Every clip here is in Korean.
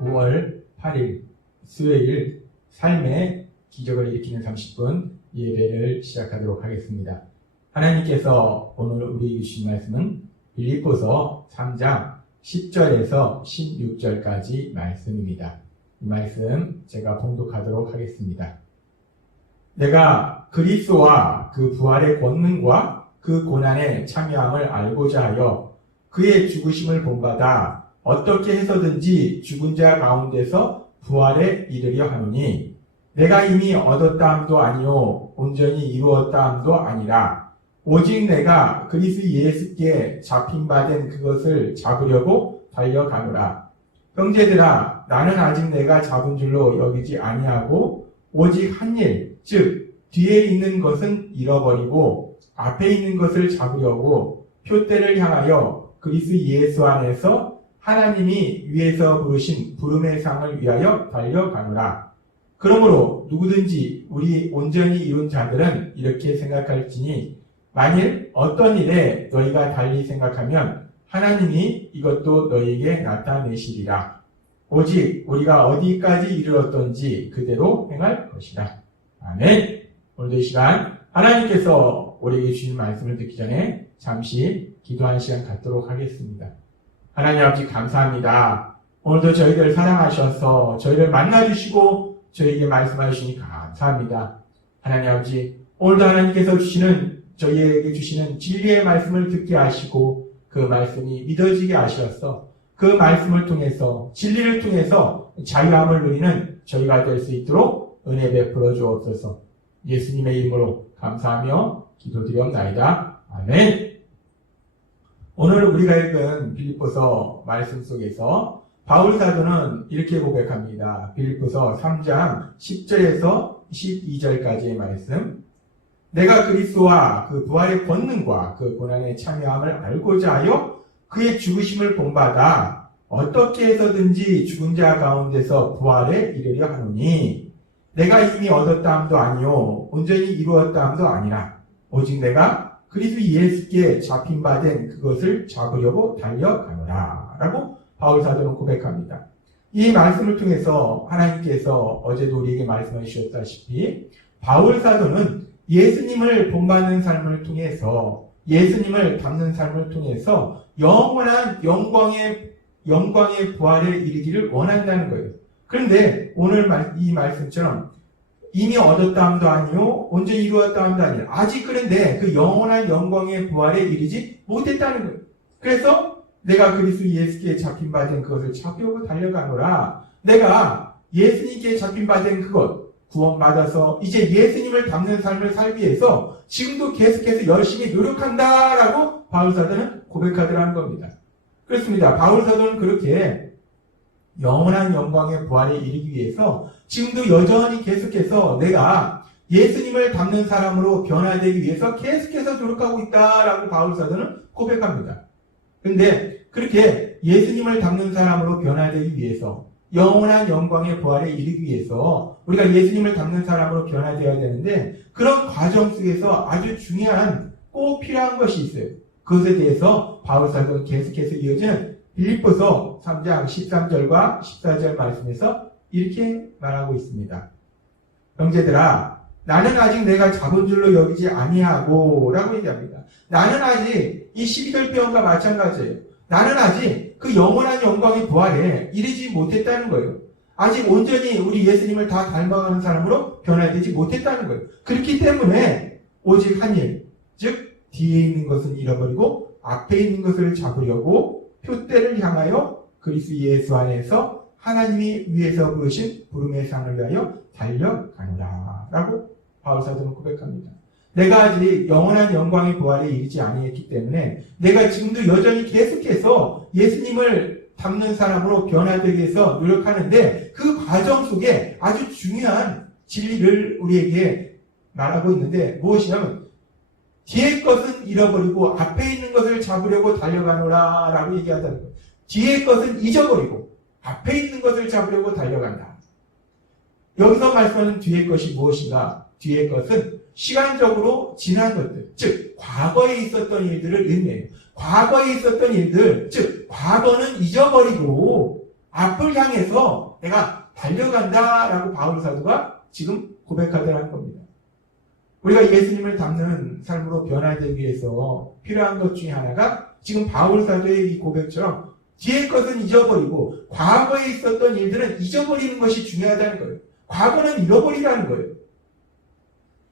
9월 8일 수요일 삶의 기적을 일으키는 30분 예배를 시작하도록 하겠습니다. 하나님께서 오늘 우리에게 주신 말씀은 빌립보서 3장 10절에서 16절까지 말씀입니다. 이 말씀 제가 봉독하도록 하겠습니다. 내가 그리스도와 그 부활의 권능과 그 고난에 참여함을 알고자 하여 그의 죽으심을 본받아 어떻게 해서든지 죽은 자 가운데서 부활에 이르려 하노니 내가 이미 얻었다 함도 아니요 온전히 이루었다 함도 아니라 오직 내가 그리스도 예수께 잡힌 바 된 그것을 잡으려고 달려가노라. 형제들아, 나는 아직 내가 잡은 줄로 여기지 아니하고 오직 한 일, 즉 뒤에 있는 것은 잃어버리고 앞에 있는 것을 잡으려고 표대를 향하여 그리스도 예수 안에서 하나님이 위에서 부르신 부름의 상을 위하여 달려가노라. 그러므로 누구든지 우리 온전히 이룬 자들은 이렇게 생각할지니 만일 어떤 일에 너희가 달리 생각하면 하나님이 이것도 너희에게 나타내시리라. 오직 우리가 어디까지 이르렀던지 그대로 행할 것이라. 아멘. 오늘도 이 시간 하나님께서 우리에게 주신 말씀을 듣기 전에 잠시 기도하는 시간 갖도록 하겠습니다. 하나님 아버지 감사합니다. 오늘도 저희들 사랑하셔서 저희를 만나주시고 저희에게 말씀하시니 감사합니다. 하나님 아버지, 오늘도 하나님께서 저희에게 주시는 진리의 말씀을 듣게 하시고 그 말씀이 믿어지게 하셔서 그 말씀을 통해서 진리를 통해서 자유함을 누리는 저희가 될 수 있도록 은혜 베풀어 주옵소서. 예수님의 이름으로 감사하며 기도드리옵나이다. 아멘. 오늘 우리가 읽은 빌립보서 말씀 속에서 바울 사도는 이렇게 고백합니다. 빌립보서 3장 10절에서 12절까지의 말씀. 내가 그리스도와 그 부활의 권능과 그 고난에 참여함을 알고자 하여 그의 죽으심을 본받아 어떻게 해서든지 죽은 자 가운데서 부활에 이르려 하노니 내가 이미 얻었다 함도 아니요 온전히 이루었다 함도 아니라 오직 내가 그리스도 예수께 잡힌 바 된 그것을 잡으려고 달려가노라 라고 바울 사도는 고백합니다. 이 말씀을 통해서 하나님께서 어제도 우리에게 말씀해 주셨다시피 바울 사도는 예수님을 본받는 삶을 통해서 예수님을 닮는 삶을 통해서 영원한 영광의 부활에 이르기를 원한다는 거예요. 그런데 오늘 이 말씀처럼 이미 얻었다 함도 아니요 온전히 이루었다 함도 아니라 아직 그런데 그 영원한 영광의 부활에 이르지 못했다는 거예요. 그래서 내가 그리스도 예수께 잡힌 바 된 그것을 잡으려고 달려가노라. 내가 예수님께 잡힌 바 된 그것 구원받아서 이제 예수님을 닮는 삶을 살기 위해서 지금도 계속해서 열심히 노력한다라고 바울 사도는 고백하더라는 겁니다. 그렇습니다. 바울 사도는 그렇게 영원한 영광의 부활에 이르기 위해서 지금도 여전히 계속해서 내가 예수님을 닮는 사람으로 변화되기 위해서 계속해서 노력하고 있다라고 바울 사도는 고백합니다. 그런데 그렇게 예수님을 닮는 사람으로 변화되기 위해서 영원한 영광의 부활에 이르기 위해서 우리가 예수님을 닮는 사람으로 변화되어야 되는데 그런 과정 속에서 아주 중요한 꼭 필요한 것이 있어요. 그것에 대해서 바울 사도는 계속해서 이어지는 빌립보서 3장 13절과 14절 말씀에서 이렇게 말하고 있습니다. 형제들아, 나는 아직 내가 잡은 줄로 여기지 아니하고 라고 얘기합니다. 나는 아직 이 12절병과 마찬가지예요. 나는 아직 그 영원한 영광의 부활에 이르지 못했다는 거예요. 아직 온전히 우리 예수님을 다 닮아가는 사람으로 변화되지 못했다는 거예요. 그렇기 때문에 오직 한 일, 즉 뒤에 있는 것은 잃어버리고 앞에 있는 것을 잡으려고 표대를 향하여 그리스도 예수 안에서 하나님이 위에서 부르신 부름의 상을 위하여 달려가노라 라고 바울 사도는 고백합니다. 내가 아직 영원한 영광의 부활에 이르지 아니했기 때문에 내가 지금도 여전히 계속해서 예수님을 닮는 사람으로 변화되기 위해서 노력하는데 그 과정 속에 아주 중요한 진리를 우리에게 말하고 있는데 무엇이냐면 뒤에 것은 잃어버리고 앞에 있는 것을 잡으려고 달려가노라 라고 얘기한다는 거예요. 뒤에 것은 잊어버리고 앞에 있는 것을 잡으려고 달려간다. 여기서 말씀하는 뒤에 것이 무엇인가? 뒤에 것은 시간적으로 지난 것들, 즉 과거에 있었던 일들을 의미해요. 과거에 있었던 일들, 즉 과거는 잊어버리고 앞을 향해서 내가 달려간다라고 바울 사도가 지금 고백하더라는 겁니다. 우리가 예수님을 닮는 삶으로 변화되기 위해서 필요한 것 중에 하나가 지금 바울 사도의 이 고백처럼 뒤의 것은 잊어버리고 과거에 있었던 일들은 잊어버리는 것이 중요하다는 거예요. 과거는 잃어버리라는 거예요.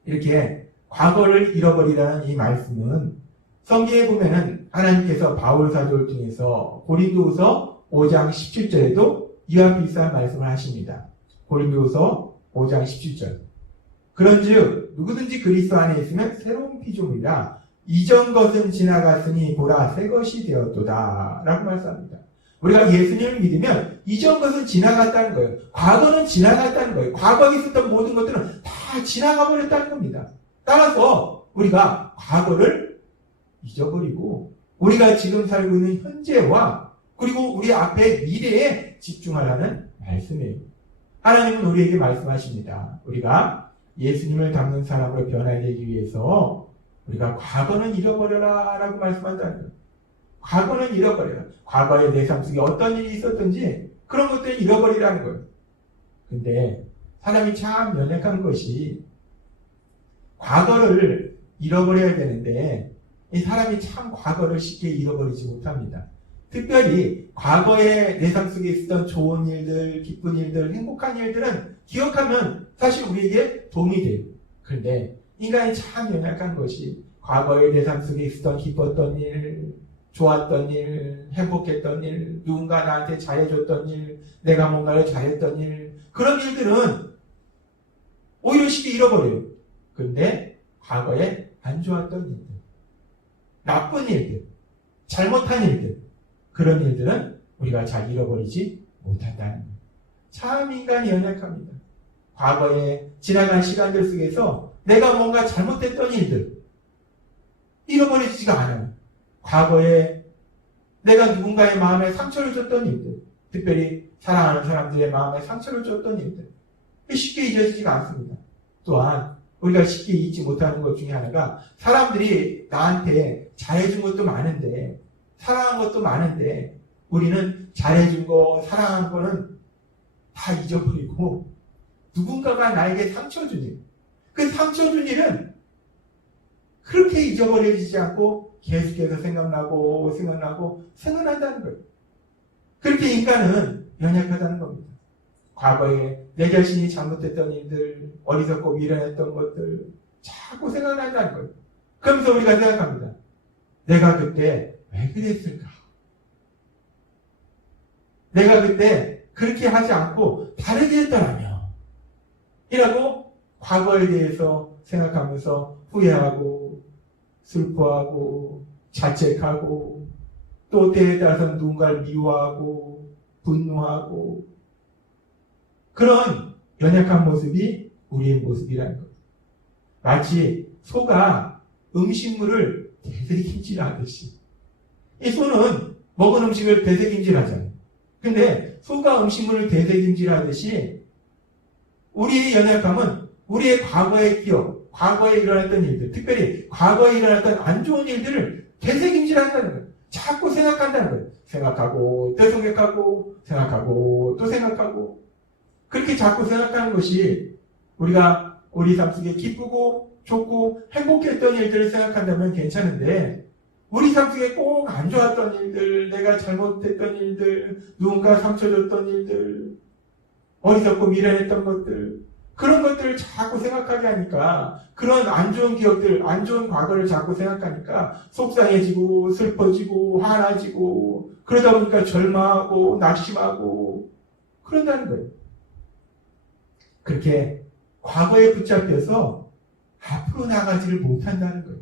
이렇게 과거를 잃어버리라는 이 말씀은 성경에 보면은 하나님께서 바울 사도를 통해서 고린도후서 5장 17절에도 이와 비슷한 말씀을 하십니다. 고린도후서 5장 17절. 그런즉 누구든지 그리스도 안에 있으면 새로운 피조물이라 이전 것은 지나갔으니 보라 새 것이 되었도다 라고 말씀합니다. 우리가 예수님을 믿으면 이전 것은 지나갔다는 거예요. 과거는 지나갔다는 거예요. 과거에 있었던 모든 것들은 다 지나가 버렸다는 겁니다. 따라서 우리가 과거를 잊어버리고 우리가 지금 살고 있는 현재와 그리고 우리 앞에 미래에 집중하라는 말씀이에요. 하나님은 우리에게 말씀하십니다. 우리가 예수님을 닮는 사람으로 변화되기 위해서 우리가 과거는 잃어버려라 라고 말씀한다는 거예요. 과거는 잃어버려라. 과거에 내 삶 속에 어떤 일이 있었든지 그런 것들은 잃어버리라는 거예요. 근데 사람이 참 연약한 것이 과거를 잃어버려야 되는데 이 사람이 참 과거를 쉽게 잃어버리지 못합니다. 특별히 과거에 내 삶 속에 있었던 좋은 일들, 기쁜 일들, 행복한 일들은 기억하면 사실 우리에게 도움이 돼요. 그런데 인간이 참 연약한 것이 과거에 내 삶 속에 있었던 기뻤던 일, 좋았던 일, 행복했던 일, 누군가 나한테 잘해줬던 일, 내가 뭔가를 잘했던 일, 그런 일들은 오히려 쉽게 잃어버려요. 그런데 과거에 안 좋았던 일들, 나쁜 일들, 잘못한 일들, 그런 일들은 우리가 잘 잃어버리지 못한다는 거예요. 참 인간이 연약합니다. 과거에 지나간 시간들 속에서 내가 뭔가 잘못했던 일들 잃어버리지가 않아요. 과거에 내가 누군가의 마음에 상처를 줬던 일들, 특별히 사랑하는 사람들의 마음에 상처를 줬던 일들 쉽게 잊어지지가 않습니다. 또한 우리가 쉽게 잊지 못하는 것 중에 하나가 사람들이 나한테 잘해준 것도 많은데 사랑한 것도 많은데 우리는 잘해준 거, 사랑한 거는 다 잊어버리고 누군가가 나에게 상처 준 일, 그 상처 준 일은 그렇게 잊어버려지지 않고 계속해서 생각난다는 거예요. 그렇게 인간은 연약하다는 겁니다. 과거에 내 자신이 잘못했던 일들, 어리석고 미련했던 것들 자꾸 생각난다는 거예요. 그러면서 우리가 생각합니다. 내가 그때 왜 그랬을까? 내가 그때 그렇게 하지 않고 다르게 했더라면 이라고 과거에 대해서 생각하면서 후회하고 슬퍼하고 자책하고 또 때에 따라서 누군가를 미워하고 분노하고 그런 연약한 모습이 우리의 모습이라는 거예요. 마치 소가 음식물을 되새김질하듯이 이 소는 먹은 음식을 되새김질하잖아요. 근데 소가 음식물을 되새김질하듯이 우리의 연약함은 우리의 과거의 기억, 과거에 일어났던 일들, 특별히 과거에 일어났던 안 좋은 일들을 되새김질한다는 거예요. 자꾸 생각한다는 거예요. 생각하고 또 생각하고 또 생각하고 그렇게 자꾸 생각하는 것이 우리가 우리 삶 속에 기쁘고 좋고 행복했던 일들을 생각한다면 괜찮은데 우리 삶 속에 꼭 안 좋았던 일들, 내가 잘못했던 일들, 누군가 상처 줬던 일들, 어리석고 미련했던 것들 그런 것들을 자꾸 생각하게 하니까 그런 안 좋은 기억들, 안 좋은 과거를 자꾸 생각하니까 속상해지고 슬퍼지고 화나지고 그러다 보니까 절망하고 낙심하고 그런다는 거예요. 그렇게 과거에 붙잡혀서 앞으로 나가지를 못한다는 거예요.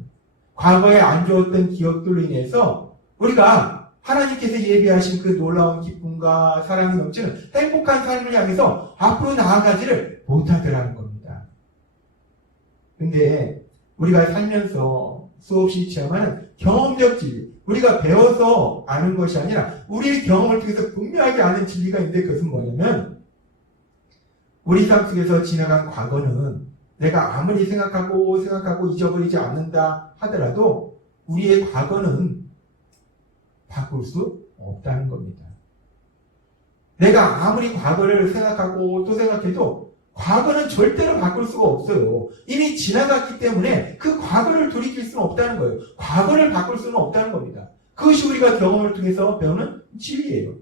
과거에 안 좋았던 기억들로 인해서 우리가 하나님께서 예비하신 그 놀라운 기쁨과 사랑이 넘치는 행복한 삶을 향해서 앞으로 나아가지를 못하더라는 겁니다. 근데 우리가 살면서 수없이 체험하는 경험적 진리, 우리가 배워서 아는 것이 아니라 우리의 경험을 통해서 분명하게 아는 진리가 있는데 그것은 뭐냐면 우리 삶 속에서 지나간 과거는 내가 아무리 생각하고 잊어버리지 않는다 하더라도 우리의 과거는 바꿀 수 없다는 겁니다. 내가 아무리 과거를 생각하고 또 생각해도 과거는 절대로 바꿀 수가 없어요. 이미 지나갔기 때문에 그 과거를 돌이킬 수는 없다는 거예요. 과거를 바꿀 수는 없다는 겁니다. 그것이 우리가 경험을 통해서 배우는 진리예요.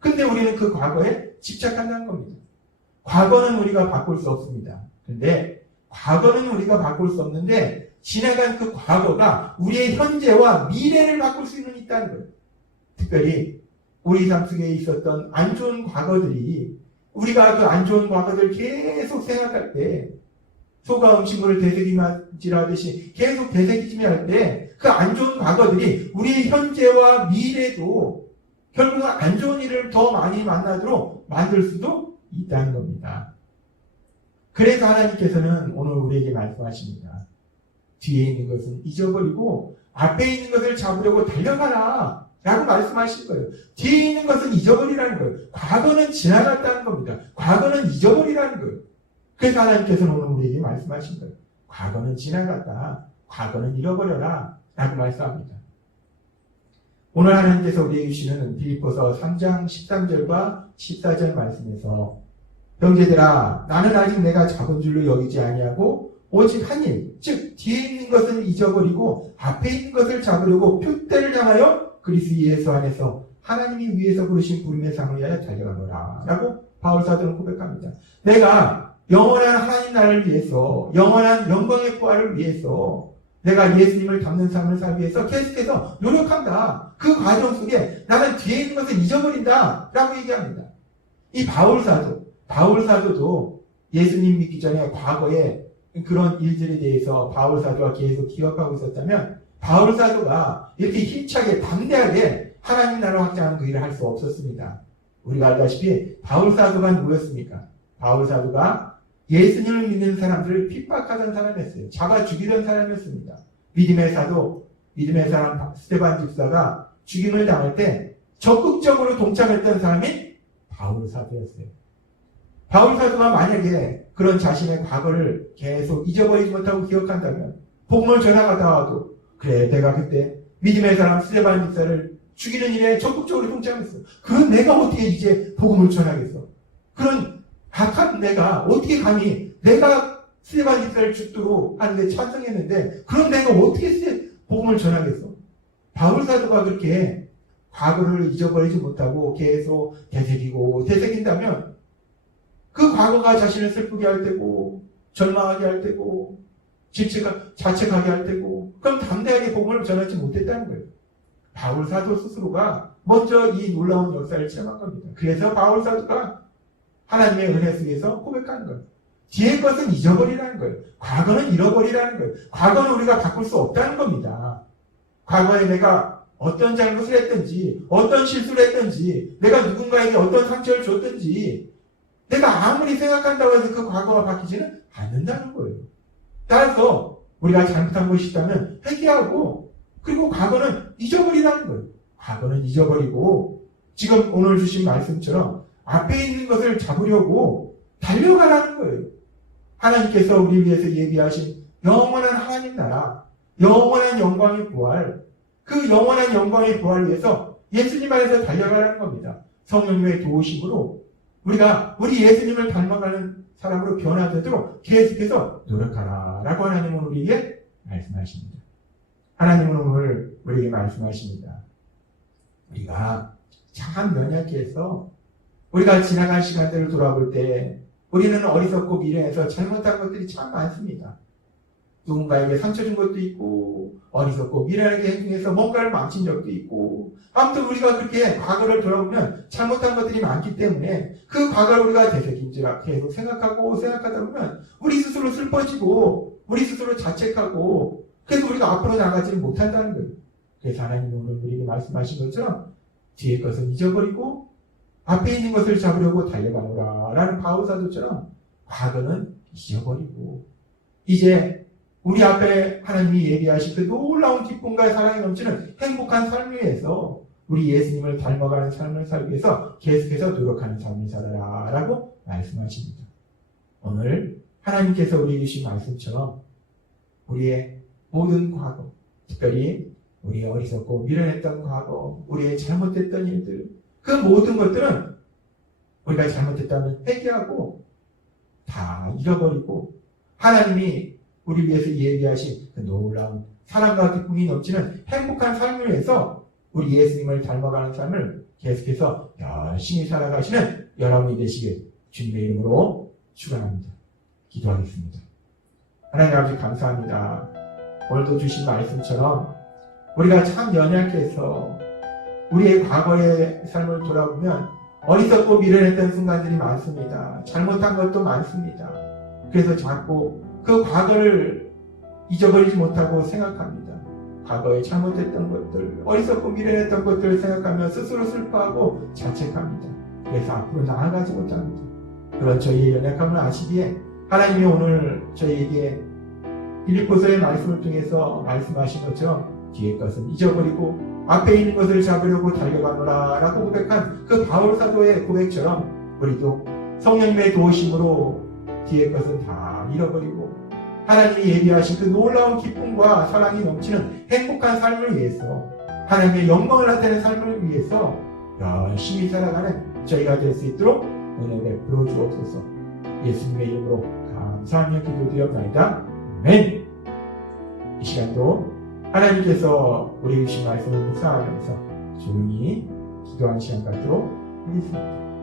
근데 우리는 그 과거에 집착한다는 겁니다. 과거는 우리가 바꿀 수 없습니다. 근데 과거는 우리가 바꿀 수 없는데 지나간 그 과거가 우리의 현재와 미래를 바꿀 수는 있다는 거예요. 특별히 우리 삶 속에 있었던 안 좋은 과거들이 우리가 그 안 좋은 과거들 계속 생각할 때 소가 음식물을 되새김질하듯이 계속 되새김질 할 때 그 안 좋은 과거들이 우리의 현재와 미래도 결국은 안 좋은 일을 더 많이 만나도록 만들 수도 있다는 겁니다. 그래서 하나님께서는 오늘 우리에게 말씀하십니다. 뒤에 있는 것은 잊어버리고 앞에 있는 것을 잡으려고 달려가라 라고 말씀하실 거예요. 뒤에 있는 것은 잊어버리라는 거예요. 과거는 지나갔다는 겁니다. 과거는 잊어버리라는 거예요. 그래서 하나님께서는 오늘 우리에게 말씀하신 거예요. 과거는 지나갔다. 과거는 잃어버려라 라고 말씀합니다. 오늘 하나님께서 우리에게 주시는 빌립보서 3장 13절과 14절 말씀에서 형제들아 나는 아직 내가 작은 줄로 여기지 아니하고 오직 한 일, 즉 뒤에 있는 것은 잊어버리고 앞에 있는 것을 잡으려고 표대를 향하여 그리스도 예수 안에서 하나님이 위에서 부르신 부름의 상을 위하여 달려가노라 라고 바울 사도는 고백합니다. 내가 영원한 하나님 나라를 위해서 영원한 영광의 부활을 위해서 내가 예수님을 닮는 삶을 살기 위해서 계속해서 노력한다. 그 과정 속에 나는 뒤에 있는 것을 잊어버린다 라고 얘기합니다. 이 바울 사도도 예수님 믿기 전에 과거에 그런 일들에 대해서 바울 사도가 계속 기억하고 있었다면 바울 사도가 이렇게 힘차게 담대하게 하나님 나라 확장하는 그 일을 할 수 없었습니다. 우리가 알다시피 바울 사도가 누구였습니까? 바울 사도가 예수님을 믿는 사람들을 핍박하던 사람이었어요. 잡아 죽이던 사람이었습니다. 믿음의 사람 스데반 집사가 죽임을 당할 때 적극적으로 동참했던 사람이 바울 사도였어요. 바울 사도가 만약에 그런 자신의 과거를 계속 잊어버리지 못하고 기억한다면 복음을 전하다가도 그래 내가 그때 믿음의 사람 스데반 집사를 죽이는 일에 적극적으로 동참했어. 그런 내가 어떻게 이제 복음을 전하겠어. 그런 악한 내가 어떻게 감히 내가 스데반 집사를 죽도록 하는데 찬성했는데 그런 내가 어떻게 복음을 전하겠어. 바울 사도가 그렇게 과거를 잊어버리지 못하고 계속 되새긴다면 그 과거가 자신을 슬프게 할 때고 절망하게 할 때고 자책하게 할 때고 그럼 담대하게 복음을 전하지 못했다는 거예요. 바울 사도 스스로가 먼저 이 놀라운 역사를 체험한 겁니다. 그래서 바울 사도가 하나님의 은혜 속에서 고백하는 거예요. 뒤의 것은 잊어버리라는 거예요. 과거는 잃어버리라는 거예요. 과거는 우리가 바꿀 수 없다는 겁니다. 과거에 내가 어떤 잘못을 했든지 어떤 실수를 했든지 내가 누군가에게 어떤 상처를 줬든지 내가 아무리 생각한다고 해서 그 과거가 바뀌지는 않는다는 거예요. 따라서 우리가 잘못한 것이 있다면 회개하고 그리고 과거는 잊어버리라는 거예요. 과거는 잊어버리고 지금 오늘 주신 말씀처럼 앞에 있는 것을 잡으려고 달려가라는 거예요. 하나님께서 우리 위해서 예비하신 영원한 하나님 나라, 영원한 영광의 부활, 그 영원한 영광의 부활을 위해서 예수님 안에서 달려가라는 겁니다. 성령님의 도우심으로 우리가 우리 예수님을 닮아가는 사람으로 변화되도록 계속해서 노력하라 라고 하나님은 우리에게 말씀하십니다. 하나님은 오늘 우리에게 말씀하십니다. 우리가 참 연약해서 우리가 지나간 시간들을 돌아볼 때 우리는 어리석고 미련해서 잘못한 것들이 참 많습니다. 누군가에게 상처 준 것도 있고 어리석고 미련하게 행동해서 뭔가를 망친 적도 있고 아무튼 우리가 그렇게 과거를 돌아보면 잘못한 것들이 많기 때문에 그 과거를 우리가 되새김질하고 계속 생각하다 보면 우리 스스로 슬퍼지고 우리 스스로 자책하고 그래서 우리가 앞으로 나가지 못한다는 거예요. 그래서 하나님은 오늘 우리에게 말씀하신 것처럼 뒤의 것을 잊어버리고 앞에 있는 것을 잡으려고 달려가노라 라는 바울 사도처럼 과거는 잊어버리고 이제 우리 앞에 하나님이 예비하신 그 놀라운 기쁨과 사랑이 넘치는 행복한 삶을 위해서 우리 예수님을 닮아가는 삶을 살기 위해서 계속해서 노력하는 삶을 살아라 라고 말씀하십니다. 오늘 하나님께서 우리에게 주신 말씀처럼 우리의 모든 과거, 특별히 우리의 어리석고 미련했던 과거, 우리의 잘못됐던 일들, 그 모든 것들은 우리가 잘못했다면 회개하고 다 잃어버리고 하나님이 우리 위해서 예비하신 그 놀라운 사랑과 기쁨이 넘치는 행복한 삶을 위해서 우리 예수님을 닮아가는 삶을 계속해서 열심히 살아가시는 여러분이 되시길 주님의 이름으로 축원합니다. 기도하겠습니다. 하나님 아버지 감사합니다. 오늘도 주신 말씀처럼 우리가 참 연약해서 우리의 과거의 삶을 돌아보면 어리석고 미련했던 순간들이 많습니다. 잘못한 것도 많습니다. 그래서 자꾸 그 과거를 잊어버리지 못하고 생각합니다. 과거에 잘못했던 것들, 어리석고 미련했던 것들을 생각하며 스스로 슬퍼하고 자책합니다. 그래서 앞으로 나아가지 못합니다. 그런 저희의 연약함을 아시기에 하나님이 오늘 저희에게 빌립보서의 말씀을 통해서 말씀하신 것처럼 뒤의 것은 잊어버리고 앞에 있는 것을 잡으려고 달려가노라 라고 고백한 그 바울 사도의 고백처럼 우리도 성령님의 도우심으로 뒤의 것은 다 잃어버리고 하나님이 예비하신 그 놀라운 기쁨과 사랑이 넘치는 행복한 삶을 위해서 하나님의 영광을 나타내는 삶을 위해서 열심히 살아가는 저희가 될 수 있도록 은혜 베풀어 주옵소서. 예수님의 이름으로 감사하며 기도드렸나이다. 아멘. 이 시간도 하나님께서 우리 주신 말씀을 묵상하면서 조용히 기도하는 시간 갖도록 하겠습니다.